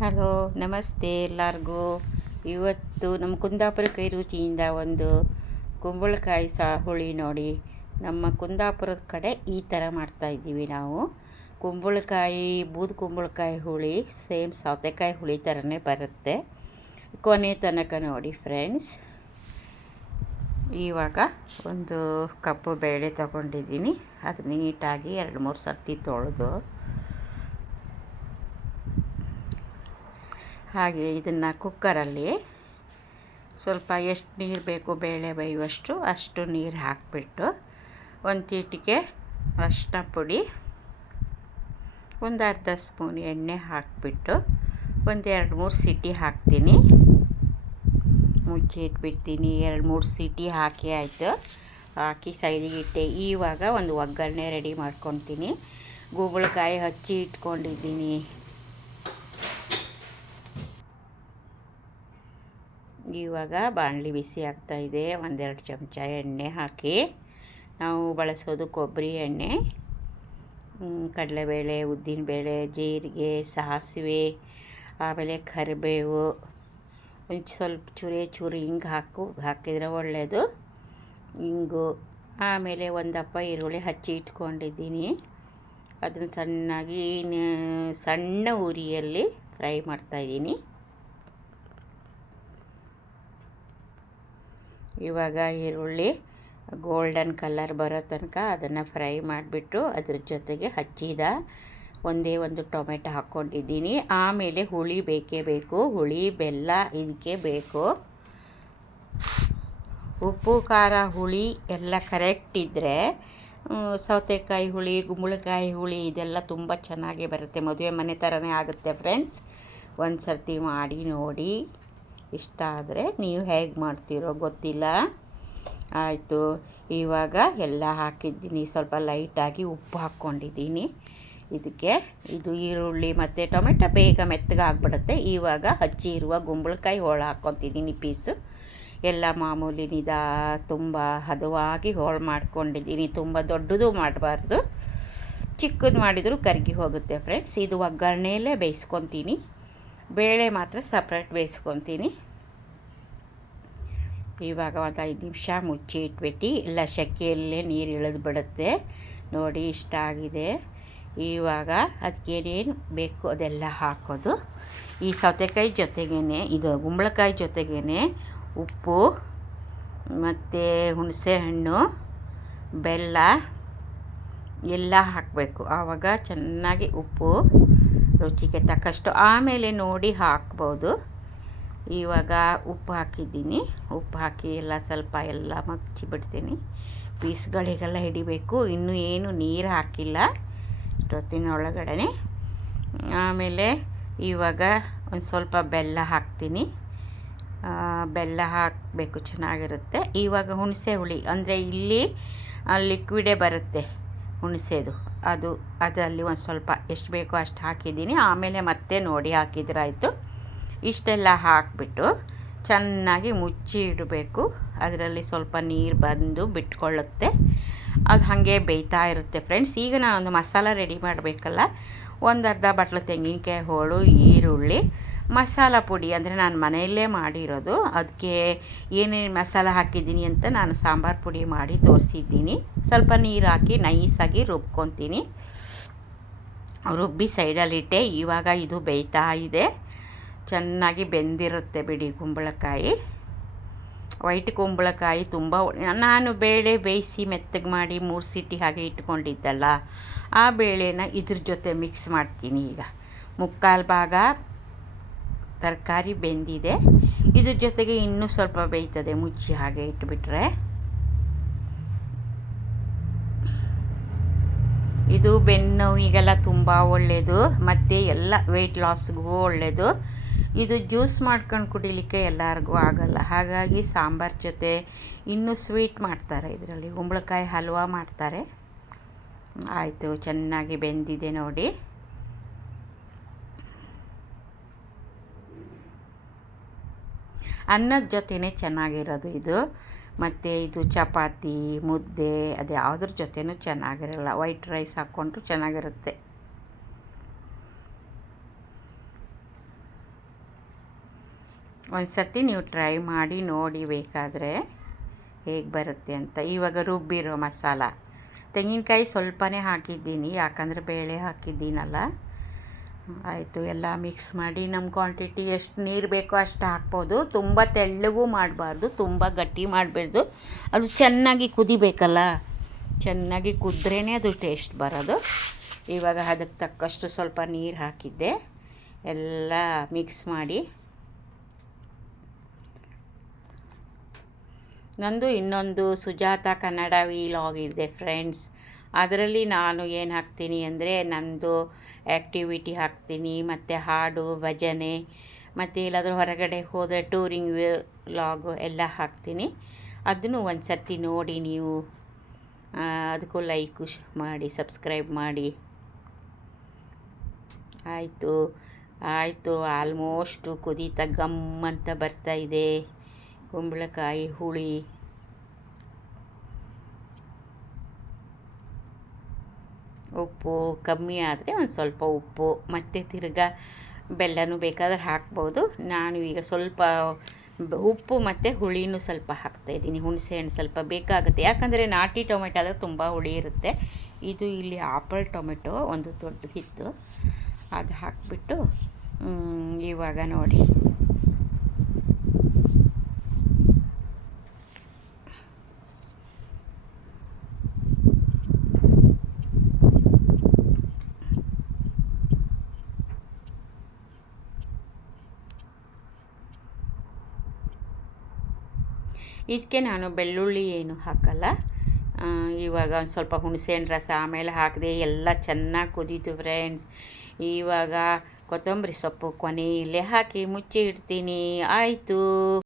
Hello, ನಮಸ್ತೆ ಎಲ್ಲರಿಗೂ. ಇವತ್ತು ನಮ್ಮ ಕುಂದಾಪುರ ಕೈ ರುಚಿಯಿಂದ ಒಂದು ಕುಂಬಳಕಾಯಿ ಹುಳಿ ನೋಡಿ. ನಮ್ಮ ಕುಂದಾಪುರದ ಕಡೆ ಈ ಥರ ಮಾಡ್ತಾಯಿದ್ದೀವಿ ನಾವು. ಕುಂಬಳಕಾಯಿ ಬೂದು ಕುಂಬಳಕಾಯಿ ಹುಳಿ ಸೇಮ್ ಸೌತೆಕಾಯಿ ಹುಳಿ ಥರನೇ ಬರುತ್ತೆ. ಕೊನೆ ತನಕ ನೋಡಿ ಫ್ರೆಂಡ್ಸ್. ಇವಾಗ ಒಂದು ಕಪ್ಪು ಬೇಳೆ ತಗೊಂಡಿದ್ದೀನಿ. ಅದು ನೀಟಾಗಿ 2-3 ಸರ್ತಿ ತೊಳೆದು, ಹಾಗೆ ಇದನ್ನು ಕುಕ್ಕರಲ್ಲಿ ಸ್ವಲ್ಪ ಎಷ್ಟು ನೀರು ಬೇಕು ಬೇಳೆ ಬೇಯುವಷ್ಟು ಅಷ್ಟು ನೀರು ಹಾಕಿಬಿಟ್ಟು, ಒಂದು ಚಿಟಿಕೆ ಅರಿಶಿನ ಪುಡಿ, ಒಂದು ಅರ್ಧ ಸ್ಪೂನ್ ಎಣ್ಣೆ ಹಾಕಿಬಿಟ್ಟು ಒಂದು 2-3 ಸೀಟಿ ಹಾಕ್ತೀನಿ. ಮುಚ್ಚಿ ಇಟ್ಬಿಡ್ತೀನಿ. 2-3 ಸೀಟಿ ಹಾಕಿ ಆಯಿತು. ಹಾಕಿ ಸೈಡಿಗೆ ಇಟ್ಟೆ. ಇವಾಗ ಒಂದು ಒಗ್ಗರಣೆ ರೆಡಿ ಮಾಡ್ಕೊತೀನಿ. ಕುಂಬಳಕಾಯಿ ಹಚ್ಚಿ ಇಟ್ಕೊಂಡಿದ್ದೀನಿ. ಇವಾಗ ಬಾಣಲಿ ಬಿಸಿ ಆಗ್ತಾಯಿದೆ. 1-2 ಚಮಚ ಎಣ್ಣೆ ಹಾಕಿ, ನಾವು ಬಳಸೋದು ಕೊಬ್ಬರಿ ಎಣ್ಣೆ, ಕಡಲೆಬೇಳೆ, ಉದ್ದಿನಬೇಳೆ, ಜೀರಿಗೆ, ಸಾಸಿವೆ, ಆಮೇಲೆ ಕರಿಬೇವು, ಒಂದು ಸ್ವಲ್ಪ ಚೂರು ಹಿಂಗೆ ಹಾಕಿದರೆ ಒಳ್ಳೆಯದು. ಹಿಂಗು, ಆಮೇಲೆ ಒಂದಪ್ಪ ಈರುಳ್ಳಿ ಹಚ್ಚಿ ಇಟ್ಕೊಂಡಿದ್ದೀನಿ. ಅದನ್ನು ಸಣ್ಣಾಗಿ ಸಣ್ಣ ಉರಿಯಲ್ಲಿ ಫ್ರೈ ಮಾಡ್ತಾಯಿದ್ದೀನಿ. ಇವಾಗ ಈರುಳ್ಳಿ ಗೋಲ್ಡನ್ ಕಲರ್ ಬರೋ ತನಕ ಅದನ್ನು ಫ್ರೈ ಮಾಡಿಬಿಟ್ಟು ಅದ್ರ ಜೊತೆಗೆ ಹಚ್ಚಿದ ಒಂದೇ ಒಂದು ಟೊಮೆಟೊ ಹಾಕ್ಕೊಂಡಿದ್ದೀನಿ. ಆಮೇಲೆ ಹುಳಿ ಬೇಕೇ ಬೇಕು. ಹುಳಿ ಬೆಲ್ಲ ಇದಕ್ಕೆ ಬೇಕು. ಉಪ್ಪು ಖಾರ ಹುಳಿ ಎಲ್ಲ ಕರೆಕ್ಟ್ ಇದ್ದರೆ ಸೌತೆಕಾಯಿ ಹುಳಿ, ಕುಂಬಳಕಾಯಿ ಹುಳಿ ಇದೆಲ್ಲ ತುಂಬ ಚೆನ್ನಾಗಿ ಬರುತ್ತೆ. ಮದುವೆ ಮನೆ ಥರನೇ ಆಗುತ್ತೆ ಫ್ರೆಂಡ್ಸ್. ಒಂದು ಸರ್ತಿ ಮಾಡಿ ನೋಡಿ. ಇಷ್ಟ ಆದರೆ ನೀವು ಹೇಗೆ ಮಾಡ್ತೀರೋ ಗೊತ್ತಿಲ್ಲ. ಆಯಿತು, ಇವಾಗ ಎಲ್ಲ ಹಾಕಿದ್ದೀನಿ. ಸ್ವಲ್ಪ ಲೈಟಾಗಿ ಉಪ್ಪು ಹಾಕ್ಕೊಂಡಿದ್ದೀನಿ ಇದಕ್ಕೆ. ಇದು ಈರುಳ್ಳಿ ಮತ್ತು ಟೊಮೆಟೊ ಬೇಗ ಮೆತ್ತಗಾಗ್ಬಿಡುತ್ತೆ. ಇವಾಗ ಹಚ್ಚಿ ಇರುವ ಕುಂಬಳಕಾಯಿ ಹೋಳು ಹಾಕ್ಕೊತಿದ್ದೀನಿ ಪೀಸು. ಎಲ್ಲ ಮಾಮೂಲಿ ತುಂಬ ಹದವಾಗಿ ಹೋಳು ಮಾಡ್ಕೊಂಡಿದ್ದೀನಿ. ತುಂಬ ದೊಡ್ಡದು ಮಾಡಬಾರ್ದು, ಚಿಕ್ಕದು ಮಾಡಿದರೂ ಕರಗಿ ಹೋಗುತ್ತೆ ಫ್ರೆಂಡ್ಸ್. ಇದು ಒಗ್ಗರಣೆಯಲ್ಲೇ ಬೇಯಿಸ್ಕೊತೀನಿ. ಬೇಳೆ ಮಾತ್ರ ಸಪ್ರೇಟ್ ಬೇಯಿಸ್ಕೊತೀನಿ. ಇವಾಗ ಒಂದು 5 ನಿಮಿಷ ಮುಚ್ಚಿ ಇಟ್ಬಿಟ್ಟು, ಇಲ್ಲ ಶೆಕೆಯಲ್ಲೇ ನೀರು ಇಳಿದು ಬಿಡುತ್ತೆ ನೋಡಿ. ಇಷ್ಟ ಆಗಿದೆ. ಇವಾಗ ಅದಕ್ಕೇನೇನು ಬೇಕು ಅದೆಲ್ಲ ಹಾಕೋದು. ಈ ಸೌತೆಕಾಯಿ ಜೊತೆಗೇ, ಇದು ಕುಂಬಳಕಾಯಿ ಜೊತೆಗೇ ಉಪ್ಪು ಮತ್ತು ಹುಣಸೆ ಹಣ್ಣು, ಬೆಲ್ಲ ಎಲ್ಲ ಹಾಕಬೇಕು. ಆವಾಗ ಚೆನ್ನಾಗಿ ಉಪ್ಪು ರುಚಿಗೆ ತಕ್ಕಷ್ಟು ಆಮೇಲೆ ನೋಡಿ ಹಾಕ್ಬೋದು. ಇವಾಗ ಉಪ್ಪು ಹಾಕಿದ್ದೀನಿ. ಉಪ್ಪು ಹಾಕಿ ಎಲ್ಲ ಸ್ವಲ್ಪ ಎಲ್ಲ ಮಗ್ಚಿಬಿಡ್ತೀನಿ. ಪೀಸ್ಗಳಿಗೆಲ್ಲ ಹಿಡಿಬೇಕು. ಇನ್ನೂ ಏನು ನೀರು ಹಾಕಿಲ್ಲ ಇಷ್ಟೊತ್ತಿನ ಒಳಗಡೆ. ಆಮೇಲೆ ಇವಾಗ ಒಂದು ಸ್ವಲ್ಪ ಬೆಲ್ಲ ಹಾಕ್ತೀನಿ. ಬೆಲ್ಲ ಹಾಕಬೇಕು, ಚೆನ್ನಾಗಿರುತ್ತೆ. ಇವಾಗ ಹುಣಸೆ ಹುಳಿ ಅಂದರೆ ಇಲ್ಲಿ ಲಿಕ್ವಿಡೇ ಬರುತ್ತೆ ಹುಣಸೆದು, ಅದರಲ್ಲಿ ಒಂದು ಸ್ವಲ್ಪ ಎಷ್ಟು ಬೇಕೋ ಅಷ್ಟು ಹಾಕಿದ್ದೀನಿ. ಆಮೇಲೆ ಮತ್ತೆ ನೋಡಿ ಹಾಕಿದ್ರಾಯಿತು. ಇಷ್ಟೆಲ್ಲ ಹಾಕಿಬಿಟ್ಟು ಚೆನ್ನಾಗಿ ಮುಚ್ಚಿ ಇಡಬೇಕು. ಅದರಲ್ಲಿ ಸ್ವಲ್ಪ ನೀರು ಬಂದು ಬಿಟ್ಕೊಳ್ಳುತ್ತೆ. ಅದು ಹಾಗೆ ಬೇಯ್ತಾ ಇರುತ್ತೆ ಫ್ರೆಂಡ್ಸ್. ಈಗ ನಾನೊಂದು ಮಸಾಲ ರೆಡಿ ಮಾಡಬೇಕಲ್ಲ. ಒಂದು ಅರ್ಧ ಬಟ್ಲು ತೆಂಗಿನಕಾಯಿ ಹೋಳು, ಈರುಳ್ಳಿ, ಮಸಾಲ ಪುಡಿ ಅಂದರೆ ನಾನು ಮನೆಯಲ್ಲೇ ಮಾಡಿರೋದು. ಅದಕ್ಕೆ ಏನೇನು ಮಸಾಲ ಹಾಕಿದ್ದೀನಿ ಅಂತ ನಾನು ಸಾಂಬಾರು ಪುಡಿ ಮಾಡಿ ತೋರಿಸಿದ್ದೀನಿ. ಸ್ವಲ್ಪ ನೀರು ಹಾಕಿ ನೈಸಾಗಿ ರುಬ್ಕೊತೀನಿ. ರುಬ್ಬಿ ಸೈಡಲ್ಲಿಟ್ಟೆ. ಇವಾಗ ಇದು ಬೇಯ್ತಾ ಇದೆ. ಚೆನ್ನಾಗಿ ಬೆಂದಿರುತ್ತೆ ಬಿಡಿ ಕುಂಬಳಕಾಯಿ. ವೈಟ್ ಕುಂಬಳಕಾಯಿ ತುಂಬ. ನಾನು ಬೇಳೆ ಬೇಯಿಸಿ ಮೆತ್ತಗೆ ಮಾಡಿ 3 ಸೀಟಿ ಹಾಗೆ ಇಟ್ಕೊಂಡಿದ್ದಲ್ಲ, ಆ ಬೇಳೆನ ಇದ್ರ ಜೊತೆ ಮಿಕ್ಸ್ ಮಾಡ್ತೀನಿ. ಈಗ 3/4 ಭಾಗ ತರಕಾರಿ ಬೆಂದಿದೆ. ಇದ್ರ ಜೊತೆಗೆ ಇನ್ನೂ ಸ್ವಲ್ಪ ಬೇಯ್ತದೆ ಮುಚ್ಚಿ ಹಾಗೆ ಇಟ್ಬಿಟ್ರೆ. ಇದು ಬೆನ್ನೋವಿಗೆಲ್ಲ ತುಂಬ ಒಳ್ಳೆಯದು, ಮತ್ತು ಎಲ್ಲ ವೆಯ್ಟ್ ಲಾಸ್ಗೂ ಒಳ್ಳೆಯದು. ಇದು ಜ್ಯೂಸ್ ಮಾಡ್ಕೊಂಡು ಕುಡಿಲಿಕ್ಕೆ ಎಲ್ಲರಿಗೂ ಆಗಲ್ಲ. ಹಾಗಾಗಿ ಸಾಂಬಾರು ಜೊತೆ ಇನ್ನೂ ಸ್ವೀಟ್ ಮಾಡ್ತಾರೆ. ಇದರಲ್ಲಿ ಕುಂಬಳಕಾಯಿ ಹಲ್ವಾ ಮಾಡ್ತಾರೆ. ಆಯಿತು, ಚೆನ್ನಾಗಿ ಬೆಂದಿದೆ ನೋಡಿ. ಅನ್ನದ ಜೊತೆನೇ ಚೆನ್ನಾಗಿರೋದು ಇದು. ಮತ್ತು ಇದು ಚಪಾತಿ, ಮುದ್ದೆ, ಅದು ಯಾವುದ್ರ ಜೊತೆನೂ ಚೆನ್ನಾಗಿರಲ್ಲ. ವೈಟ್ ರೈಸ್ ಹಾಕ್ಕೊಂಡ್ರು ಚೆನ್ನಾಗಿರುತ್ತೆ. ಒಂದು ಸರ್ತಿ ನೀವು ಟ್ರೈ ಮಾಡಿ ನೋಡಿ ಬೇಕಾದರೆ ಹೇಗೆ ಬರುತ್ತೆ ಅಂತ. ಇವಾಗ ರುಬ್ಬಿರೋ ಮಸಾಲ ತೆಂಗಿನಕಾಯಿ ಸ್ವಲ್ಪನೇ ಹಾಕಿದ್ದೀನಿ, ಯಾಕಂದರೆ ಬೇಳೆ ಹಾಕಿದ್ದೀನಲ್ಲ. ಆಯಿತು, ಎಲ್ಲ ಮಿಕ್ಸ್ ಮಾಡಿ ನಮ್ಮ ಕ್ವಾಂಟಿಟಿ ಎಷ್ಟು ನೀರು ಬೇಕೋ ಅಷ್ಟು ಹಾಕ್ಬೋದು. ತುಂಬ ತೆಳ್ಳಗೂ ಮಾಡಬಾರ್ದು, ತುಂಬ ಗಟ್ಟಿ ಮಾಡಬಾರ್ದು. ಅದು ಚೆನ್ನಾಗಿ ಕುದಿಬೇಕಲ್ಲ, ಚೆನ್ನಾಗಿ ಕುದ್ರೇ ಅದು ಟೇಸ್ಟ್ ಬರೋದು. ಇವಾಗ ಅದಕ್ಕೆ ತಕ್ಕಷ್ಟು ಸ್ವಲ್ಪ ನೀರು ಹಾಕಿದ್ದೆ, ಎಲ್ಲ ಮಿಕ್ಸ್ ಮಾಡಿ. ನಂದು ಇನ್ನೊಂದು ಸುಜಾತ ಕನ್ನಡ ವಿಲಾಗ್ ಇದೆ ಫ್ರೆಂಡ್ಸ್. ಅದರಲ್ಲಿ ನಾನು ಏನು ಹಾಕ್ತೀನಿ ಅಂದರೆ ನಂದು ಆ್ಯಕ್ಟಿವಿಟಿ ಹಾಕ್ತೀನಿ, ಮತ್ತು ಹಾಡು ಭಜನೆ, ಮತ್ತು ಎಲ್ಲಾದರೂ ಹೊರಗಡೆ ಹೋದರೆ ಟೂರಿಂಗ್ ವ್ಲಾಗು ಎಲ್ಲ ಹಾಕ್ತೀನಿ. ಅದನ್ನು ಒಂದು ಸರ್ತಿ ನೋಡಿ ನೀವು. ಅದಕ್ಕೂ ಲೈಕು ಮಾಡಿ, ಸಬ್ಸ್ಕ್ರೈಬ್ ಮಾಡಿ. ಆಯಿತು, ಆಲ್ಮೋಸ್ಟು ಕುದೀತಾ ಗಮ್ ಅಂತ ಬರ್ತಾಯಿದೆ. ಕುಂಬಳಕಾಯಿ ಹುಳಿ ಉಪ್ಪು ಕಮ್ಮಿ ಆದರೆ ಒಂದು ಸ್ವಲ್ಪ ಉಪ್ಪು, ಮತ್ತು ತಿರ್ಗಾ ಬೆಲ್ಲನೂ ಬೇಕಾದ್ರೆ ಹಾಕ್ಬೋದು. ನಾನು ಈಗ ಸ್ವಲ್ಪ ಉಪ್ಪು ಮತ್ತು ಹುಳಿನೂ ಸ್ವಲ್ಪ ಹಾಕ್ತಾಯಿದ್ದೀನಿ. ಹುಣಸೆಹಣ್ಣು ಸ್ವಲ್ಪ ಬೇಕಾಗುತ್ತೆ, ಯಾಕಂದರೆ ನಾಟಿ ಟೊಮೆಟೊ ಆದರೆ ತುಂಬ ಹುಳಿ ಇರುತ್ತೆ. ಇದು ಇಲ್ಲಿ ಆಪಲ್ ಟೊಮೆಟೊ ಒಂದು ದೊಡ್ಡದಿತ್ತು, ಅದು ಹಾಕಿಬಿಟ್ಟು ಇವಾಗ ನೋಡಿ ಇದಕ್ಕೆ ನಾನು ಬೆಳ್ಳುಳ್ಳಿ ಏನು ಹಾಕಲ್ಲ. ಇವಾಗ ಒಂದು ಸ್ವಲ್ಪ ಹುಣಸೆಹಣ್ಣು ರಸ ಆಮೇಲೆ ಹಾಕಿದೆ, ಎಲ್ಲ ಚೆನ್ನಾಗಿ ಕುದೀತು ಫ್ರೆಂಡ್ಸ್. ಇವಾಗ ಕೊತ್ತಂಬರಿ ಸೊಪ್ಪು ಕೊನೆಯಲ್ಲೇ ಹಾಕಿ ಮುಚ್ಚಿ ಇಡ್ತೀನಿ. ಆಯಿತು.